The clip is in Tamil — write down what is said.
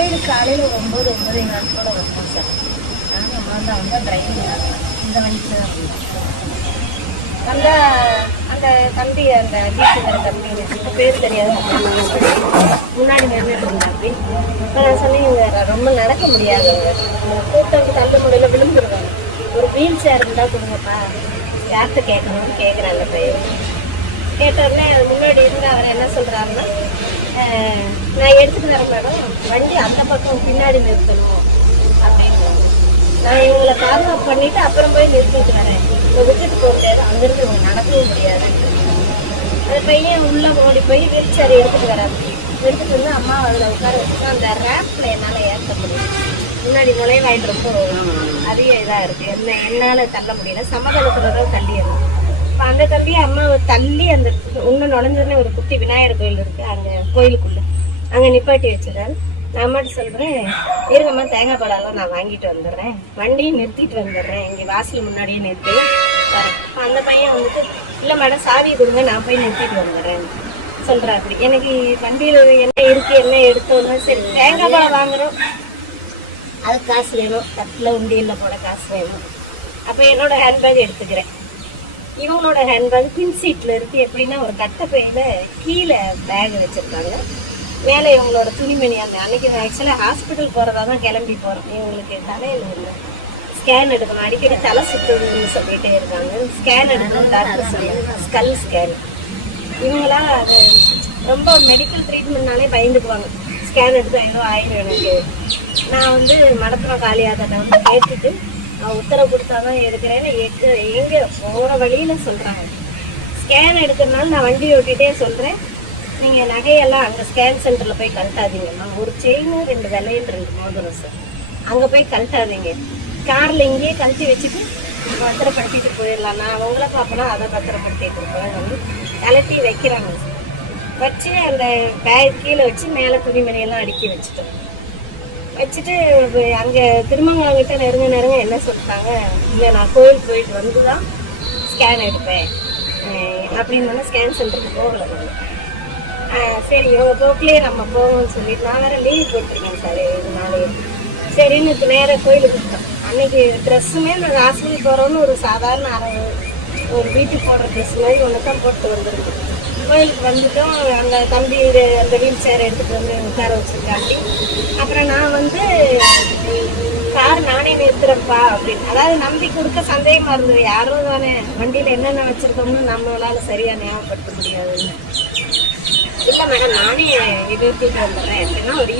கோயிலுக்கு காலையில் 9, 9:15 போல் வரணும் சார். நாங்கள் அம்மா வந்து டிரைவிங் ஆகலாம் இந்த வண்டிக்கு தான் வந்தால் அந்த தம்பி அந்த வீட்டுக்கிற தம்பி பேர் தெரியாது முன்னாடி நின்றுட்டு இருந்தாப்படி. இப்போ நான் சொன்னேன் ரொம்ப நடக்க முடியாதுங்க, கூட்டம் தள்ள முடியல, விழுந்துருவாங்க, ஒரு வீல் சேர் இருந்தால் கொடுங்கப்பா, யார்கிட்ட கேட்கணும்னு கேட்குறேன். அந்த பையன் கேட்டோடனே அது முன்னாடி இருந்து அவர் என்ன சொல்கிறாருன்னா, நான் எடுத்துகிட்டு வரேன் மேடம், வண்டி அந்த பக்கம் பின்னாடி நிறுத்தணும் அப்படின்னு. நான் இவங்களை பாதுகாப்பு பண்ணிவிட்டு அப்புறம் போய் நிறுத்திட்டு வரேன், இப்போ விட்டுட்டு போக முடியாது, அங்கேருந்து இவங்க நடக்கவும் முடியாது. அந்த பையன் உள்ளே ஓடி போய் வீல் சேர் எடுத்துகிட்டு வராரு. எடுத்துகிட்டு வந்து அம்மா அதில் உட்கார வச்சுட்டு அந்த ரேப்பில் என்னால் ஏற்ற முடியும். முன்னாடி நுழைவாயில் ரொம்ப அதிக இதாக இருக்குது, என்னால் தள்ள முடியல, சமதளத்தில் தான் தள்ளிடணும். இப்போ அந்த தம்பி அம்மாவை தள்ளி அந்த இன்னும் நுழைஞ்சோடனே ஒரு குட்டி விநாயகர் கோயில் இருக்குது அங்கே கோயிலுக்குள்ளே, அங்கே நிப்பாட்டி வச்சுட்டாரு. நான் அம்மாட்ட சொல்கிறேன், இருங்கம்மா தேங்காய் பழம்லாம் நான் வாங்கிட்டு வந்துடுறேன், வண்டியும் நிறுத்திட்டு வந்துடுறேன், இங்கே வாசல் முன்னாடியே நிறுத்தி வரேன். இப்போ அந்த பையன் வந்துட்டு இல்லை மேடம் சாவி கொடுங்க நான் போய் நிறுத்திட்டு வந்துடுறேன் சொல்கிறாரு. எனக்கு வண்டியில் என்ன இருக்குது என்ன எடுத்தோன்னா சரி தேங்காய் பழம் வாங்குகிறோம், அதுக்கு காசு வேணும், தட்டில் உண்டியலில் போட காசு வேணும். அப்போ என்னோடய ஹேண்ட்பேக் எடுத்துக்கிறேன், இவங்களோட ஹேண்ட்பேக் பின் சீட்டில் இருக்குது. எப்படின்னா ஒரு கட்டைப்பையில் கீழே பேக் வச்சுருக்காங்க, மேலே இவங்களோட துணிமணி. அந்த அன்றைக்கி ஆக்சுவலாக ஹாஸ்பிட்டல் போகிறதா தான் கிளம்பி போகிறோம். இவங்களுக்கு தலையில் இல்லை ஸ்கேன் எடுக்கணும், அடிக்கடி தலை சுற்றுதுன்னு சொல்லிகிட்டே இருக்காங்க, ஸ்கேன் எடுக்கணும் டாக்டர் சொல்லுவாங்க, ஸ்கல் ஸ்கேன். இவங்களாம் அது ரொம்ப மெடிக்கல் ட்ரீட்மெண்ட்னாலே பயந்துக்குவாங்க, ஸ்கேன் எடுத்து ஆயிரம் எனக்கு. நான் வந்து மடத்துறோம் காலியாதனை வந்து கேட்டுட்டு உத்தரவு கொடுத்தா தான் எடுக்கிறேன்னு எங்கே போகிற வழியில் சொல்கிறாங்க. ஸ்கேன் எடுக்கிறதுனால நான் வண்டி ஓட்டிகிட்டே சொல்கிறேன், நீங்கள் நகையெல்லாம் அங்கே ஸ்கேன் சென்டரில் போய் கழட்டாதீங்கம்மா, ஒரு செயின் 2 வளையல் 2 மோதிரம் சார், அங்கே போய் கழட்டாதீங்க, காரில் இங்கேயே கழட்டி வச்சுட்டு பத்திரப்படுத்திட்டு போயிடலாம், நான் அவங்கள பார்ப்போனா அதை பத்திரப்படுத்திட்டு இருப்பேன் வந்து கழட்டி வைக்கிறாங்க சார். வச்சு அந்த பேக் கீழே வச்சு மேலே துணிமணியெல்லாம் அடுக்கி வச்சுட்டோம். வச்சுட்டு அங்கே திருமங்கலங்கிட்ட நெருங்க என்ன சொல்லிட்டாங்க, இல்லை நான் கோயிலுக்கு போயிட்டு வந்து தான் ஸ்கேன் எடுப்பேன் அப்படின்னு ஸ்கேன் சென்டருக்கு போகல. சரி இவங்க போக்கிலேயே நம்ம போவோம்னு சொல்லிட்டு நான் வேறு லீவ் போட்டிருக்கேன் சார் இதனாலே. சரின்னு நேராக கோயிலுக்கு போட்டோம். அன்றைக்கி ட்ரெஸ்ஸுமே நாங்கள் ஹாஸ்பிட்டல் போகிறோன்னு ஒரு சாதாரண ஒரு வீட்டுக்கு போடுற ட்ரெஸ் மாதிரி ஒன்று தான் போட்டு வந்துருக்கோம். கோயிலுக்கு வந்துட்டோம். அந்த தம்பி அந்த வீல் சேர் எடுத்துகிட்டு வந்து உட்கார வச்சுருக்காண்டி அப்புறம் நான் வந்து கார் நானே நிறுத்துறப்பா அப்படின்னு, அதாவது நம்பி கொடுக்க சந்தேகமாக இருந்தது, யாரும் தானே வண்டியில் என்னென்ன வச்சுருக்கோம்னு நம்மளால் சரியாக ஞாபகப்படுத்த முடியாதுன்னு. இல்லை மேடம் நானே நிறுத்திட்டு வந்துடுறேன் அப்படின்னா ஒரு